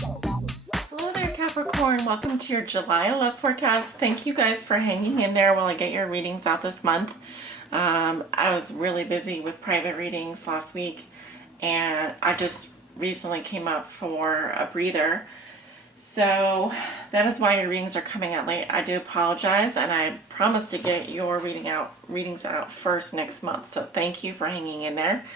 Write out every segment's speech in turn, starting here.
Hello there, Capricorn. Welcome to your July love forecast. Thank you guys for hanging in there while I get your readings out this month. I was really busy with private readings last week, and I just recently came up for a breather. So that is why your readings are coming out late. I do apologize, and I promise to get your readings out first next month. So thank you for hanging in there.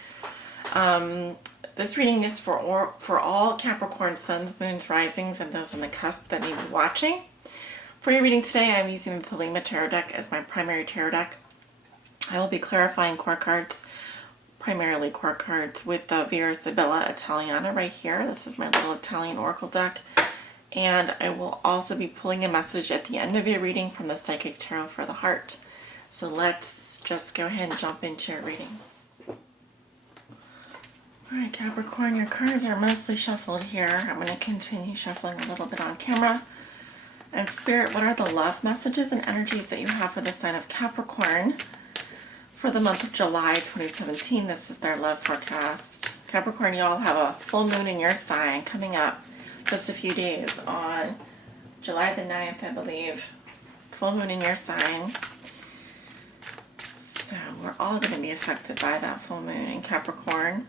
This reading is for all Capricorn suns, moons, risings, and those on the cusp that may be watching. For your reading today, I'm using the Thelema Tarot deck as my primary tarot deck. I will be clarifying core cards, primarily core cards, with the Vera Sibilla Italiana right here. This is my little Italian oracle deck. And I will also be pulling a message at the end of your reading from the Psychic Tarot for the Heart. So let's just go ahead and jump into your reading. Alright, Capricorn, your cards are mostly shuffled here. I'm going to continue shuffling a little bit on camera. And Spirit, what are the love messages and energies that you have for the sign of Capricorn for the month of July 2017? This is their love forecast. Capricorn, you all have a full moon in your sign coming up just a few days on July the 9th, I believe. Full moon in your sign. So we're all going to be affected by that full moon in Capricorn.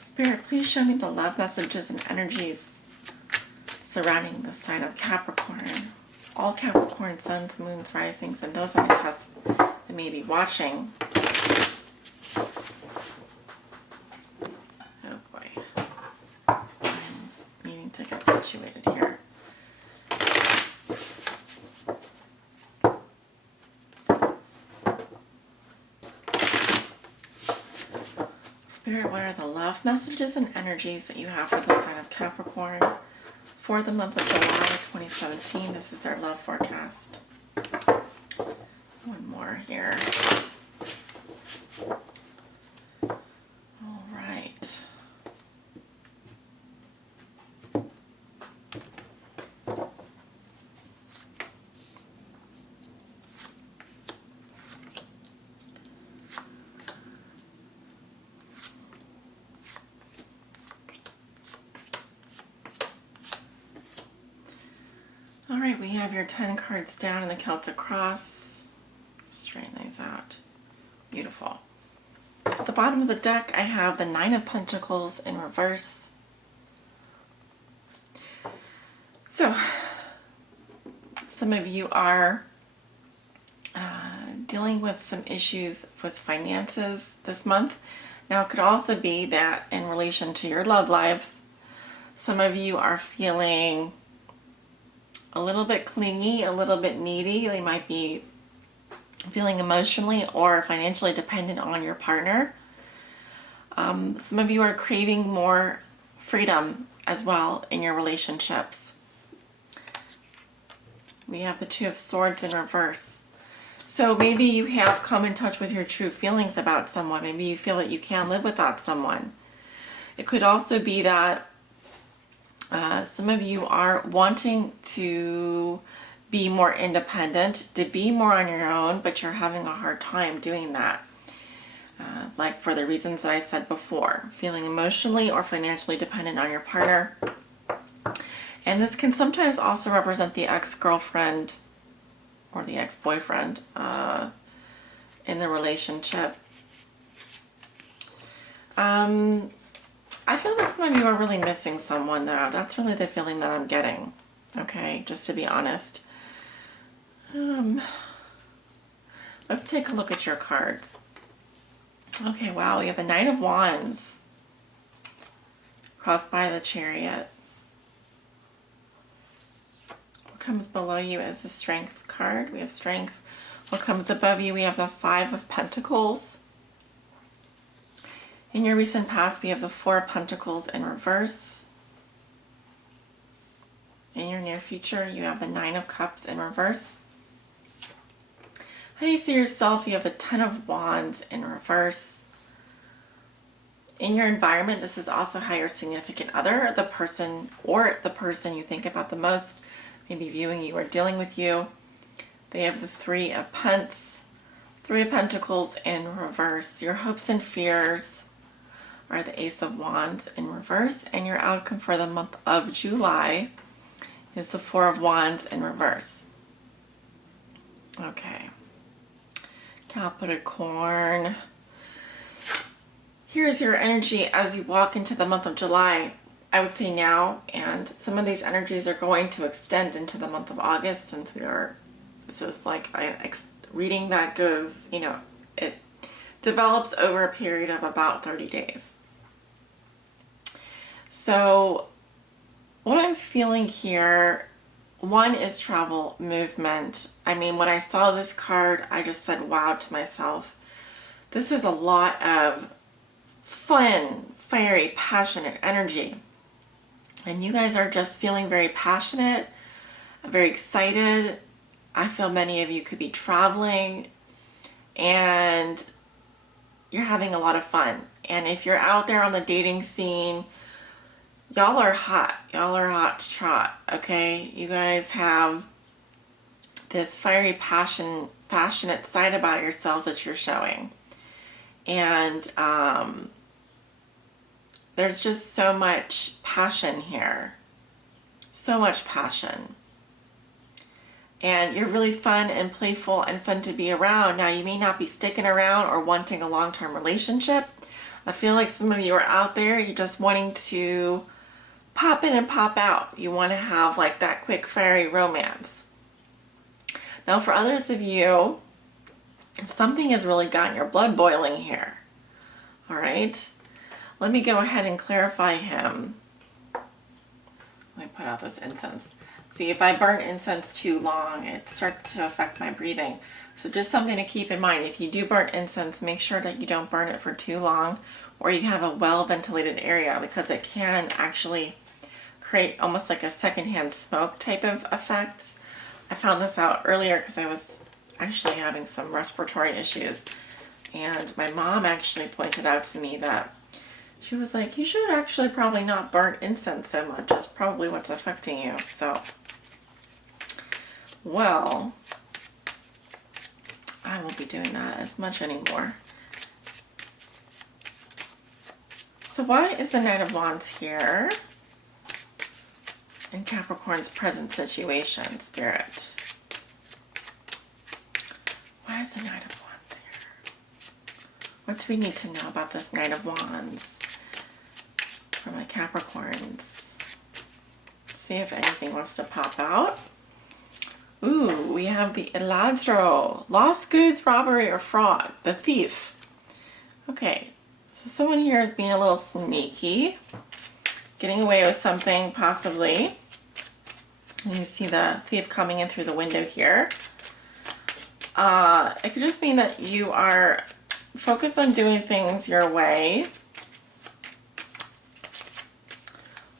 Spirit, please show me the love messages and energies surrounding the sign of Capricorn. All Capricorn suns, moons, risings, and those on the cusp that may be watching. Oh boy. I'm needing to get situated here. Spirit, what are the love messages and energies that you have for the sign of Capricorn for the month of July 2017? This is their love forecast. One more here. All right. All right, we have your 10 cards down in the Celtic cross. Straighten these out. Beautiful. At the bottom of the deck, I have the 9 of Pentacles in reverse. So, some of you are dealing with some issues with finances this month. Now, it could also be that in relation to your love lives, some of you are feeling a little bit clingy, a little bit needy. They might be feeling emotionally or financially dependent on your partner. Some of you are craving more freedom as well in your relationships. We have the 2 of Swords in reverse. So maybe you have come in touch with your true feelings about someone. Maybe you feel that you can't live without someone. It could also be that some of you are wanting to be more independent, to be more on your own, but you're having a hard time doing that. Like for the reasons that I said before, feeling emotionally or financially dependent on your partner. And this can sometimes also represent the ex-girlfriend or the ex-boyfriend in the relationship. I feel like some of you are really missing someone though. That's really the feeling that I'm getting. Okay, just to be honest. Let's take a look at your cards. Okay, wow, we have the Knight of Wands crossed by the Chariot. What comes below you is the Strength card. We have Strength. What comes above you, we have the 5 of Pentacles. In your recent past, we have the 4 of Pentacles in reverse. In your near future, you have the 9 of Cups in reverse. How you see yourself, you have the 10 of Wands in reverse. In your environment, this is also how your significant other, the person you think about the most, maybe viewing you or dealing with you. They have the 3 of Pentacles in reverse. Your hopes and fears are the Ace of Wands in reverse, and your outcome for the month of July is the Four of Wands in reverse. Okay. Capricorn. Here's your energy as you walk into the month of July. I would say now, and some of these energies are going to extend into the month of August, since this is like a reading that goes, it develops over a period of about 30 days. So what I'm feeling here, one is travel, movement. I mean, when I saw this card, I just said wow to myself. This is a lot of fun, fiery, passionate energy. And you guys are just feeling very passionate, very excited. I feel many of you could be traveling, and you're having a lot of fun. And if you're out there on the dating scene, y'all are hot. Y'all are hot to trot, okay? You guys have this fiery, passionate side about yourselves that you're showing. And there's just so much passion here. So much passion. And you're really fun and playful and fun to be around. Now, you may not be sticking around or wanting a long-term relationship. I feel like some of you are out there, you're just wanting to pop in and pop out. You want to have like that quick, fiery romance. Now, for others of you, something has really gotten your blood boiling here. All right. Let me go ahead and clarify him. Let me put out this incense. See, if I burn incense too long, it starts to affect my breathing. So just something to keep in mind. If you do burn incense, make sure that you don't burn it for too long, or you have a well-ventilated area, because it can actually create almost like a secondhand smoke type of effect. I found this out earlier because I was actually having some respiratory issues. And my mom actually pointed out to me that she was like, you should actually probably not burn incense so much. It's probably what's affecting you. So, well, I won't be doing that as much anymore. So why is the Knight of Wands here in Capricorn's present situation, Spirit? Why is the Knight of Wands here? What do we need to know about this Knight of Wands for my Capricorns? See if anything wants to pop out. Ooh, we have the Eladro. Lost goods, robbery, or fraud. The thief. Okay, so someone here is being a little sneaky. Getting away with something, possibly. And you see the thief coming in through the window here. It could just mean that you are focused on doing things your way.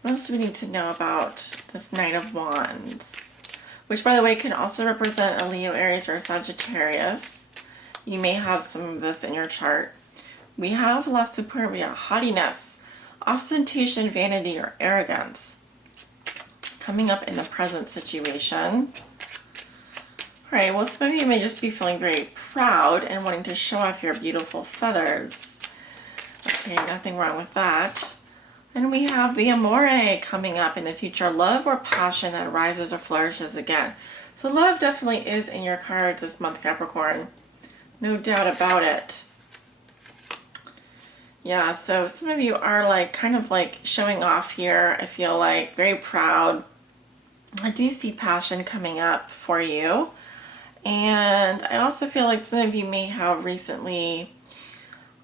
What else do we need to know about this Knight of Wands? Which, by the way, can also represent a Leo, Aries, or a Sagittarius. You may have some of this in your chart. We have La Superbia, haughtiness, ostentation, vanity, or arrogance. Coming up in the present situation. Alright, well, some of you may just be feeling very proud and wanting to show off your beautiful feathers. Okay, nothing wrong with that. And we have the Amore coming up in the future. Love or passion that rises or flourishes again. So love definitely is in your cards this month, Capricorn. No doubt about it. Yeah, so some of you are like kind of like showing off here. I feel like very proud. I do see passion coming up for you. And I also feel like some of you may have recently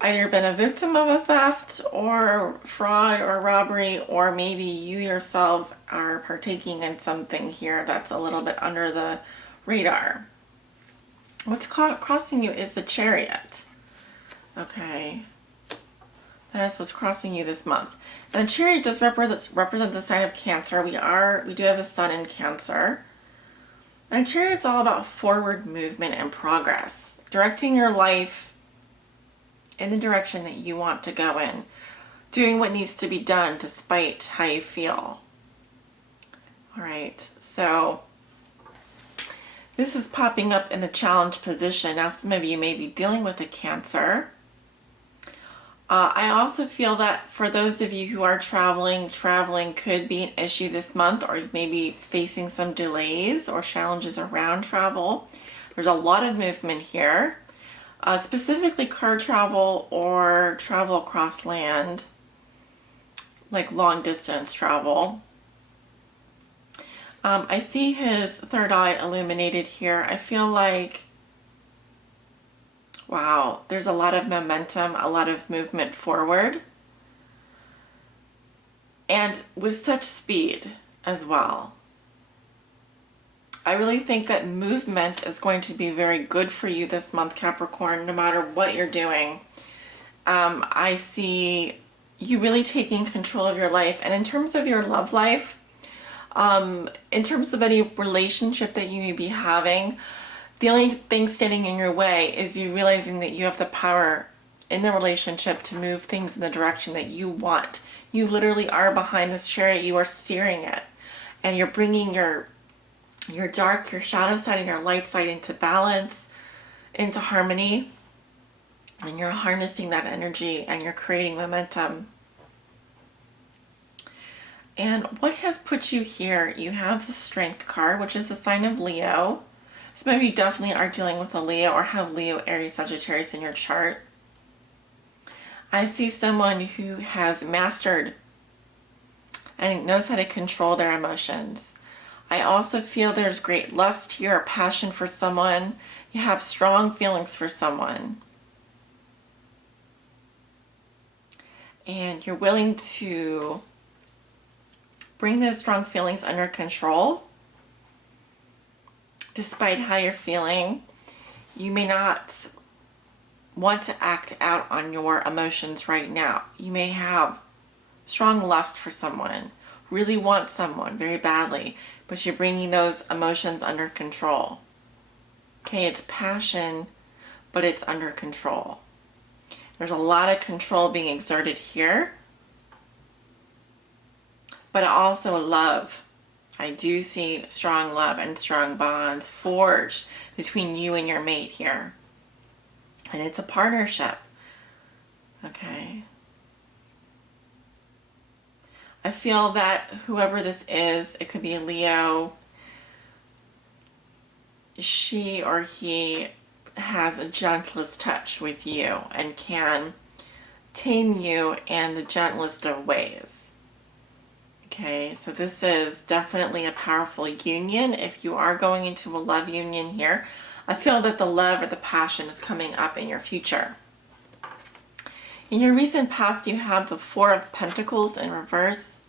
either been a victim of a theft or fraud or robbery, or maybe you yourselves are partaking in something here that's a little bit under the radar. What's crossing you is the chariot. Okay. That is what's crossing you this month. And the chariot does represent the sign of Cancer. We do have the sun in Cancer. And chariot's all about forward movement and progress. Directing your life in the direction that you want to go in. Doing what needs to be done despite how you feel. Alright, so this is popping up in the challenge position. Now some of you may be dealing with a Cancer. I also feel that for those of you who are traveling could be an issue this month, or maybe facing some delays or challenges around travel. There's a lot of movement here, specifically car travel or travel across land, like long distance travel. I see his third eye illuminated here. I feel like, wow, there's a lot of momentum, a lot of movement forward, and with such speed as well. I really think that movement is going to be very good for you this month, Capricorn, no matter what you're doing. I see you really taking control of your life. And in terms of your love life, in terms of any relationship that you may be having, the only thing standing in your way is you realizing that you have the power in the relationship to move things in the direction that you want. You literally are behind this chariot. You are steering it. And you're bringing your dark, your shadow side, and your light side into balance, into harmony. And you're harnessing that energy and you're creating momentum. And what has put you here? You have the Strength card, which is the sign of Leo. So maybe you definitely are dealing with a Leo or have Leo, Aries, Sagittarius in your chart. I see someone who has mastered and knows how to control their emotions. I also feel there's great lust here, or passion for someone. You have strong feelings for someone. And you're willing to bring those strong feelings under control. Despite how you're feeling, you may not want to act out on your emotions right now. You may have strong lust for someone, really want someone very badly, but you're bringing those emotions under control. Okay, it's passion, but it's under control. There's a lot of control being exerted here, but also love. I do see strong love and strong bonds forged between you and your mate here. And it's a partnership. Okay. I feel that whoever this is, it could be a Leo, she or he has a gentlest touch with you and can tame you in the gentlest of ways. Okay, so this is definitely a powerful union. If you are going into a love union here, I feel that the love or the passion is coming up in your future. In your recent past, you have the Four of Pentacles in reverse.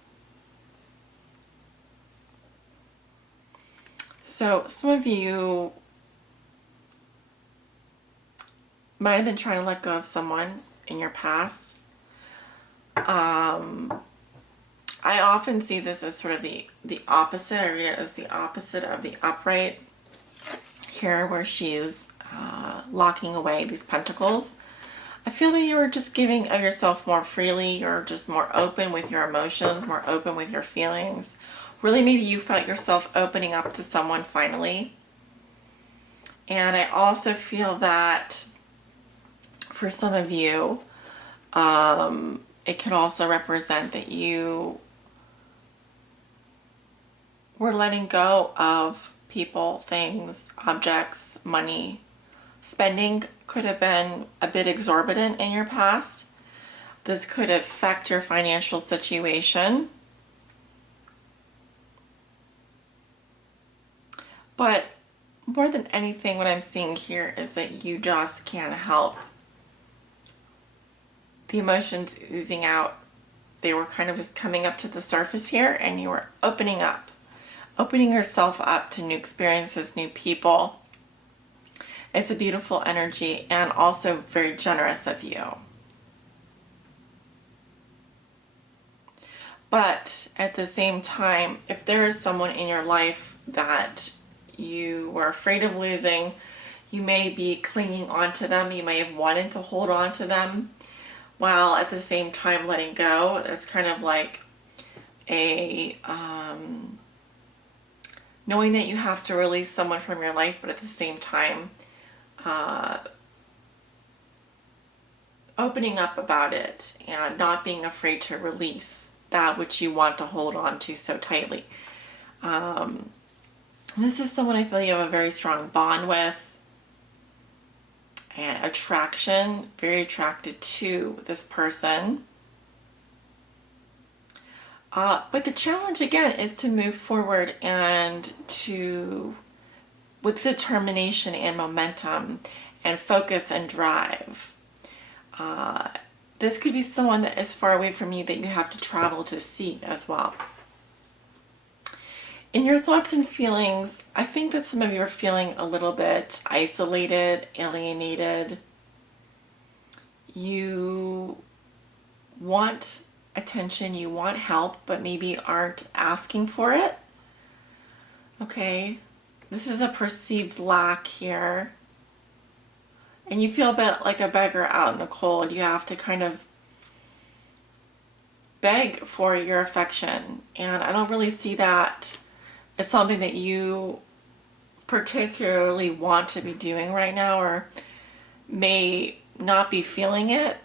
So some of you might have been trying to let go of someone in your past. I often see this as sort of the opposite. I read it as the opposite of the upright here, where she's locking away these pentacles. I feel that you are just giving of yourself more freely. You're just more open with your emotions, more open with your feelings. Really, maybe you felt yourself opening up to someone finally. And I also feel that for some of you, it can also represent that you were letting go of people, things, objects, money. Spending could have been a bit exorbitant in your past. This could affect your financial situation. But more than anything, what I'm seeing here is that you just can't help the emotions oozing out. They were kind of just coming up to the surface here, and you were opening yourself up to new experiences, new people. It's a beautiful energy and also very generous of you. But at the same time, if there is someone in your life that you were afraid of losing, you may be clinging on to them. You may have wanted to hold on to them while at the same time letting go. There's kind of like a knowing that you have to release someone from your life, but at the same time opening up about it and not being afraid to release that which you want to hold on to so tightly. This is someone I feel you have a very strong bond with and attraction, very attracted to this person. But the challenge again is to move forward and with determination and momentum and focus and drive. This could be someone that is far away from you that you have to travel to see as well. In your thoughts and feelings, I think that some of you are feeling a little bit isolated, alienated. You want attention, you want help, but maybe aren't asking for it. Okay, this is a perceived lack here. And you feel a bit like a beggar out in the cold. You have to kind of beg for your affection. And I don't really see that as something that you particularly want to be doing right now, or may not be feeling it,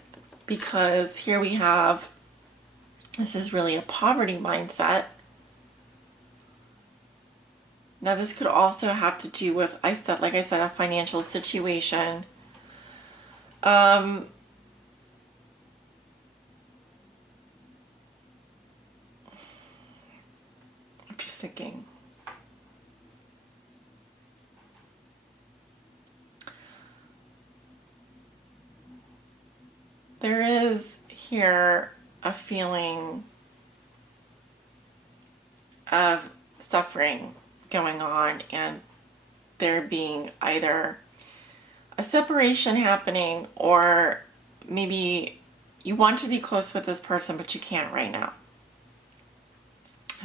because here we have, this is really a poverty mindset. Now this could also have to do with, like I said, a financial situation. I'm just thinking. There is here a feeling of suffering going on, and there being either a separation happening, or maybe you want to be close with this person but you can't right now.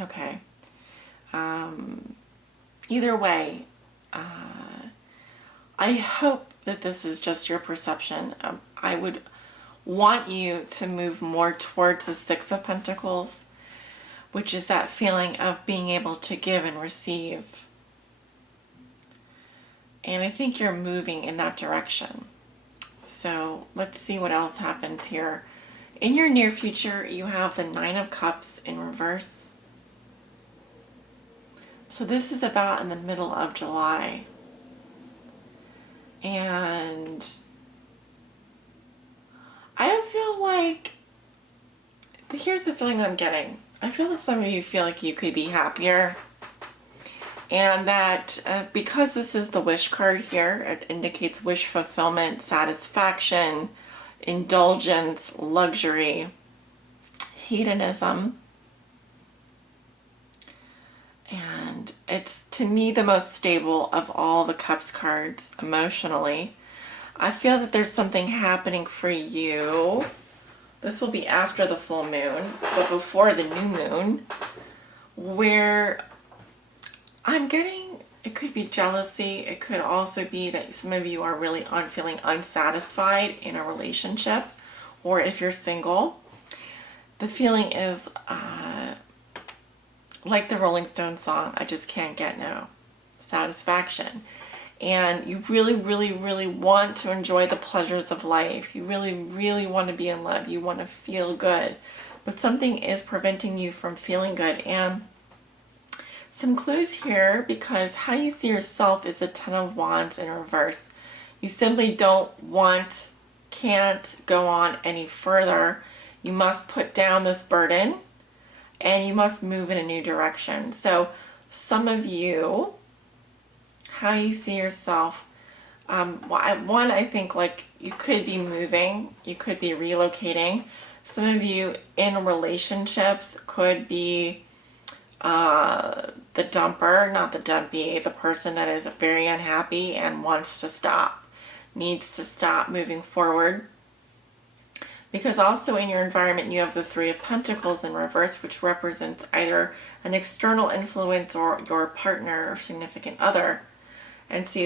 Okay. Either way, I hope that this is just your perception. I would want you to move more towards the Six of Pentacles, which is that feeling of being able to give and receive. And I think you're moving in that direction. So let's see what else happens here. In your near future, you have the Nine of Cups in reverse. So this is about in the middle of July. And I don't feel like, here's the feeling I'm getting. I feel like some of you feel like you could be happier. And that because this is the wish card here, it indicates wish fulfillment, satisfaction, indulgence, luxury, hedonism. And it's, to me, the most stable of all the Cups cards emotionally. I feel that there's something happening for you. This will be after the full moon, but before the new moon, where I'm getting, it could be jealousy. It could also be that some of you are really feeling unsatisfied in a relationship, or if you're single, the feeling is like the Rolling Stones song, I just can't get no satisfaction. And you really, really, really want to enjoy the pleasures of life. You really, really want to be in love. You want to feel good. But something is preventing you from feeling good. And some clues here, because how you see yourself is the Ten of Wands in reverse. You simply can't go on any further. You must put down this burden and you must move in a new direction. So some of you, how you see yourself, I think like you could be moving, you could be relocating. Some of you in relationships could be the dumper, not the dumpy, the person that is very unhappy and wants to stop, needs to stop moving forward. Because also in your environment you have the Three of Pentacles in reverse, which represents either an external influence or your partner or significant other. And see,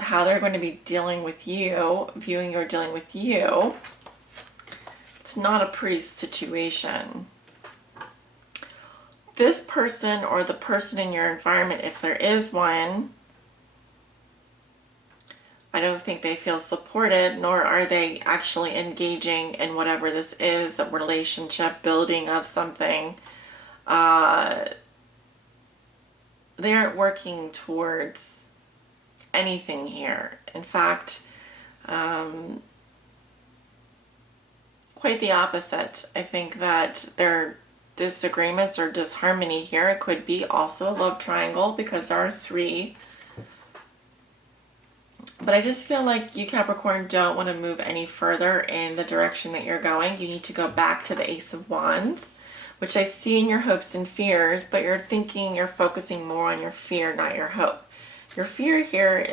how they're going to be dealing with you, viewing or dealing with you. It's not a pretty situation. This person or the person in your environment, if there is one, I don't think they feel supported, nor are they actually engaging in whatever this is, a relationship, building of something. They aren't working towards anything here. In fact, quite the opposite. I think that their disagreements or disharmony here, it could be also a love triangle because there are 3. But I just feel like you, Capricorn, don't want to move any further in the direction that you're going. You need to go back to the Ace of Wands, which I see in your hopes and fears, but you're thinking, you're focusing more on your fear, not your hope. Your fear here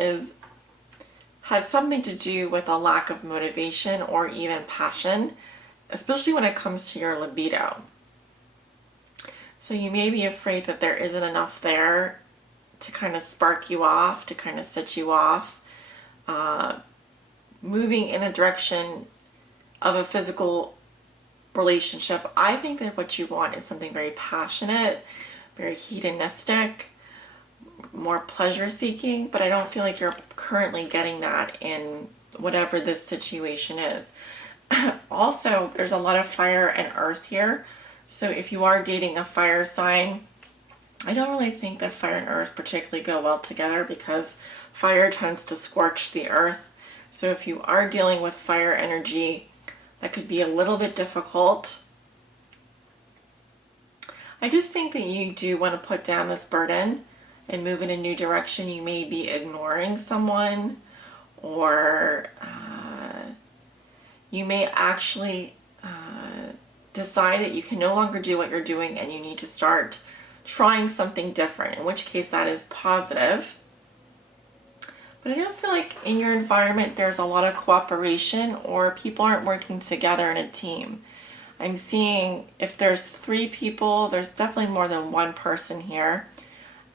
has something to do with a lack of motivation or even passion, especially when it comes to your libido. So you may be afraid that there isn't enough there to kind of spark you off, to kind of set you off. Moving in the direction of a physical relationship, I think that what you want is something very passionate, very hedonistic, more pleasure seeking, but I don't feel like you're currently getting that in whatever this situation is. Also, there's a lot of fire and earth here. So if you are dating a fire sign, I don't really think that fire and earth particularly go well together because fire tends to scorch the earth. So if you are dealing with fire energy, that could be a little bit difficult. I just think that you do want to put down this burden and move in a new direction. You may be ignoring someone, or you may actually decide that you can no longer do what you're doing and you need to start trying something different, in which case that is positive. But I don't feel like in your environment there's a lot of cooperation or people aren't working together in a team. I'm seeing if there's 3 people, there's definitely more than one person here.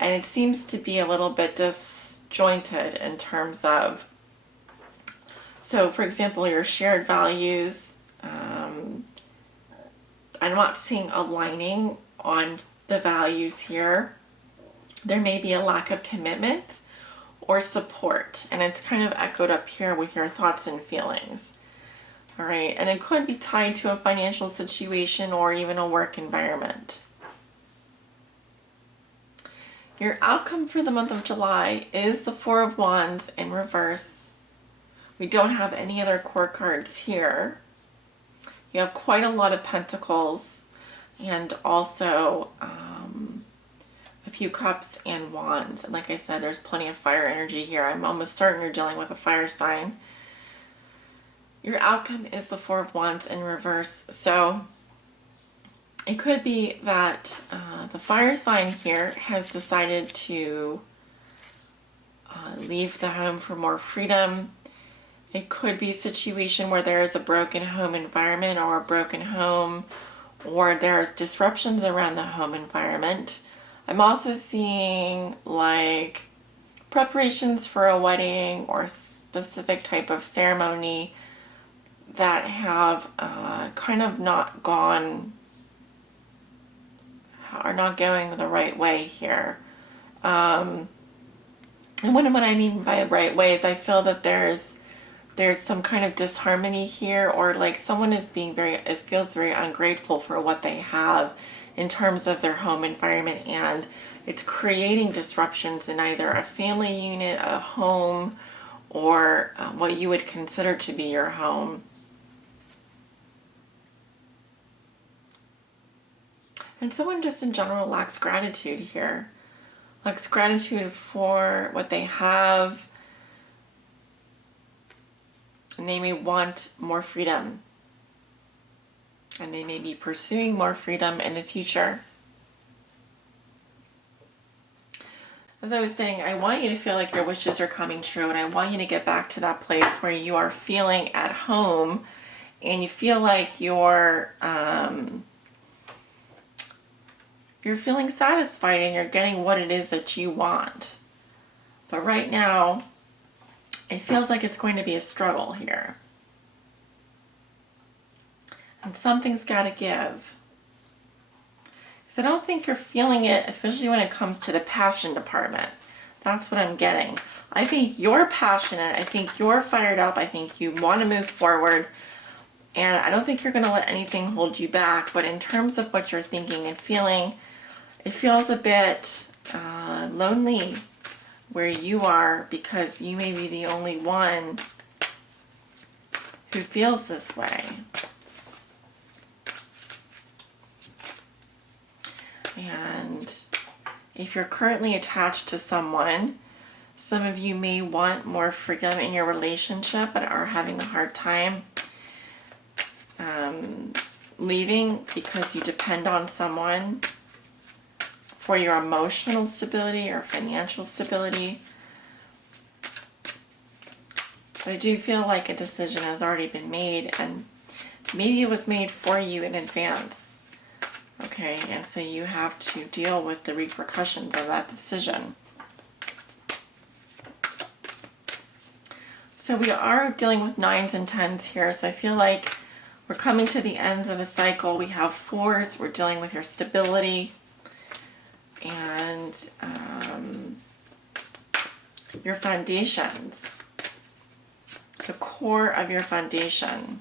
And it seems to be a little bit disjointed in terms of, so for example, your shared values, I'm not seeing aligning on the values here. There may be a lack of commitment or support, and it's kind of echoed up here with your thoughts and feelings. All right, and it could be tied to a financial situation or even a work environment. Your outcome for the month of July is the 4 of Wands in reverse. We don't have any other core cards here. You have quite a lot of pentacles and also a few cups and wands. And like I said, there's plenty of fire energy here. I'm almost certain you're dealing with a fire sign. Your outcome is the 4 of Wands in reverse. So it could be that the fire sign here has decided to leave the home for more freedom. It could be a situation where there is a broken home environment or a broken home, or there's disruptions around the home environment. I'm also seeing like preparations for a wedding or specific type of ceremony that have kind of not gone, are not going the right way here. And what I mean by right way is I feel that there's some kind of disharmony here, or like someone is being feels very ungrateful for what they have in terms of their home environment, and it's creating disruptions in either a family unit, a home, or what you would consider to be your home. And someone just in general lacks gratitude here. Lacks gratitude for what they have. And they may want more freedom. And they may be pursuing more freedom in the future. As I was saying, I want you to feel like your wishes are coming true, and I want you to get back to that place where you are feeling at home and you feel like you're feeling satisfied and you're getting what it is that you want. But right now, it feels like it's going to be a struggle here. And something's got to give. Because I don't think you're feeling it, especially when it comes to the passion department. That's what I'm getting. I think you're passionate. I think you're fired up. I think you want to move forward. And I don't think you're going to let anything hold you back. But in terms of what you're thinking and feeling, it feels a bit lonely where you are, because you may be the only one who feels this way. And if you're currently attached to someone, some of you may want more freedom in your relationship but are having a hard time leaving because you depend on someone for your emotional stability or financial stability. But I do feel like a decision has already been made, and maybe it was made for you in advance. Okay, and so you have to deal with the repercussions of that decision. So we are dealing with 9s and 10s here, so I feel like we're coming to the ends of a cycle. We have 4s, we're dealing with your stability and your foundations, the core of your foundation.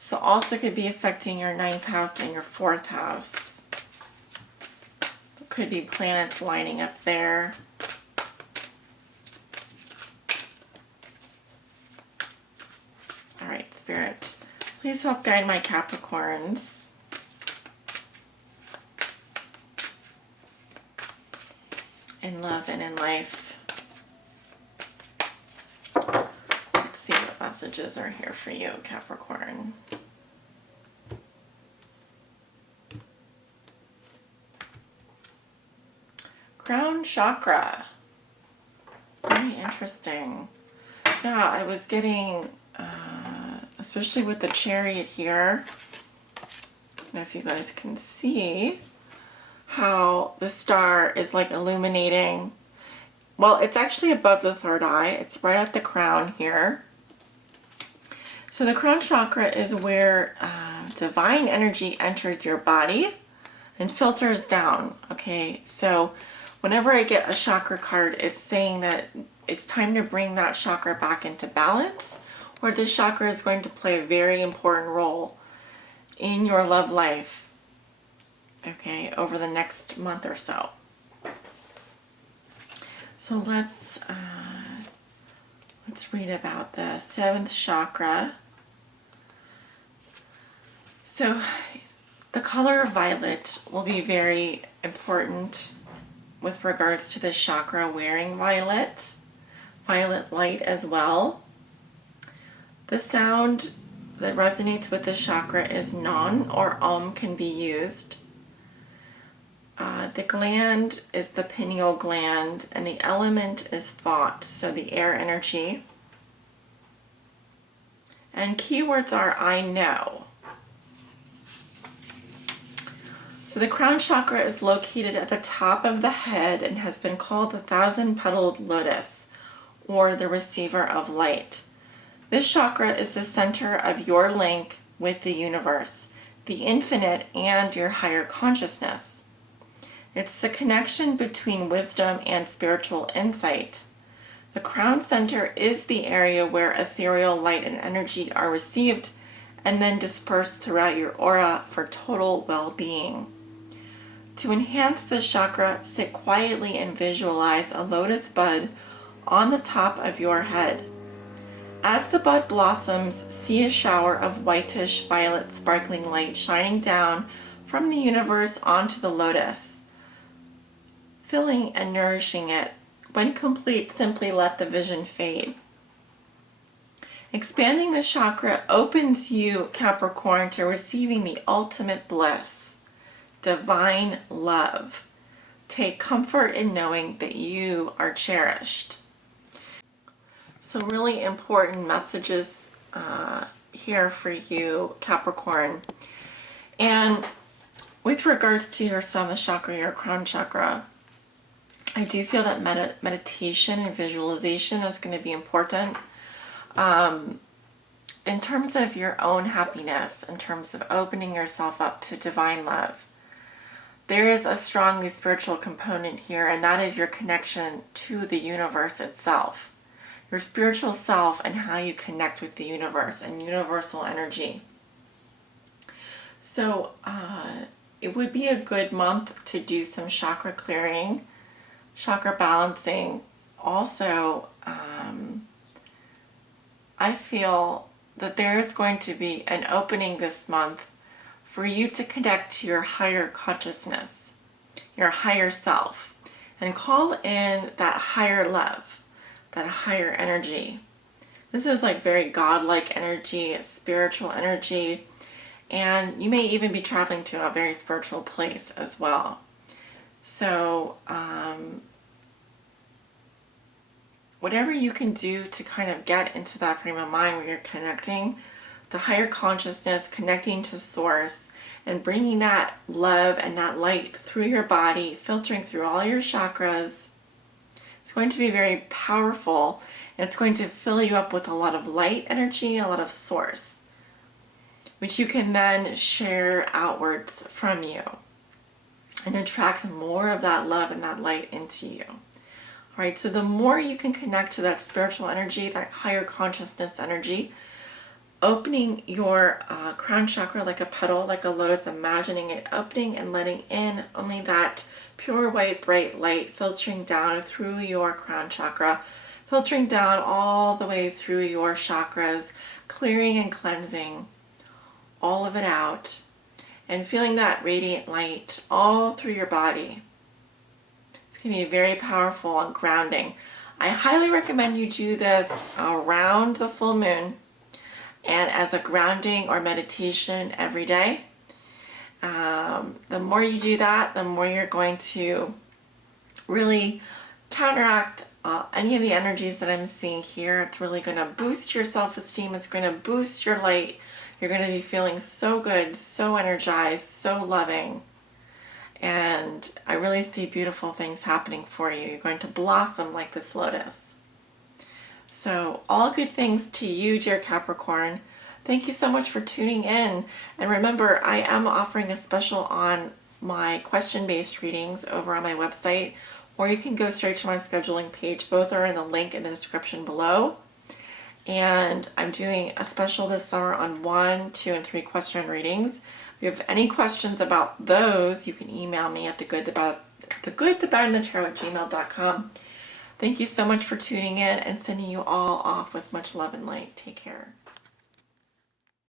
So also could be affecting your 9th house and your 4th house. Could be planets lining up there. All right, Spirit, please help guide my Capricorns. In love and in life. Let's see what messages are here for you, Capricorn. Crown chakra. Very interesting. Yeah, I was getting, especially with the chariot here, I don't know if you guys can see how the star is like illuminating. Well, it's actually above the third eye. It's right at the crown here. So the crown chakra is where divine energy enters your body and filters down. Okay, so whenever I get a chakra card, it's saying that it's time to bring that chakra back into balance, or this chakra is going to play a very important role in your love life, okay, over the next month or so. So let's read about the 7th chakra. So the color violet will be very important with regards to this chakra, wearing violet light as well. The sound that resonates with this chakra is non or can be used. The gland is the pineal gland, and the element is thought, so the air energy. And keywords are I know. So the crown chakra is located at the top of the head and has been called the 1,000-petaled lotus, or the receiver of light. This chakra is the center of your link with the universe, the infinite, and your higher consciousness. It's the connection between wisdom and spiritual insight. The crown center is the area where ethereal light and energy are received and then dispersed throughout your aura for total well-being. To enhance this chakra, sit quietly and visualize a lotus bud on the top of your head. As the bud blossoms, see a shower of whitish violet sparkling light shining down from the universe onto the lotus, filling and nourishing it. When complete, simply let the vision fade. Expanding the chakra opens you, Capricorn, to receiving the ultimate bliss, divine love. Take comfort in knowing that you are cherished. So really important messages here for you, Capricorn. And with regards to your stomach chakra, your crown chakra, I do feel that meditation and visualization is going to be important in terms of your own happiness, in terms of opening yourself up to divine love. there is a strongly spiritual component here, and that is your connection to the universe itself. Your spiritual self and how you connect with the universe and universal energy. So it would be a good month to do some chakra clearing, chakra balancing. Also, I feel that there is going to be an opening this month for you to connect to your higher consciousness, your higher self, and call in that higher love, that higher energy. This is like very godlike energy, spiritual energy, and you may even be traveling to a very spiritual place as well. So whatever you can do to kind of get into that frame of mind where you're connecting to higher consciousness, connecting to source, and bringing that love and that light through your body, filtering through all your chakras, it's going to be very powerful, and it's going to fill you up with a lot of light energy, a lot of source, which you can then share outwards from you and attract more of that love and that light into you. All right, so the more you can connect to that spiritual energy, that higher consciousness energy, opening your crown chakra like a petal, like a lotus, imagining it opening and letting in only that pure white bright light filtering down through your crown chakra, filtering down all the way through your chakras, clearing and cleansing all of it out, and feeling that radiant light all through your body. It's going to be very powerful and grounding. I highly recommend you do this around the full moon and as a grounding or meditation every day. The more you do that, the more you're going to really counteract any of the energies that I'm seeing here. It's really going to boost your self-esteem. It's going to boost your light. You're going to be feeling so good, so energized, so loving. And I really see beautiful things happening for you. You're going to blossom like this lotus. So all good things to you, dear Capricorn. Thank you so much for tuning in. And remember, I am offering a special on my question-based readings over on my website, or you can go straight to my scheduling page. Both are in the link in the description below. And I'm doing a special this summer on 1, 2, and 3 question readings. If you have any questions about those, you can email me at thegood.the bad, and the tarot@gmail.com. Thank you so much for tuning in and sending you all off with much love and light. Take care.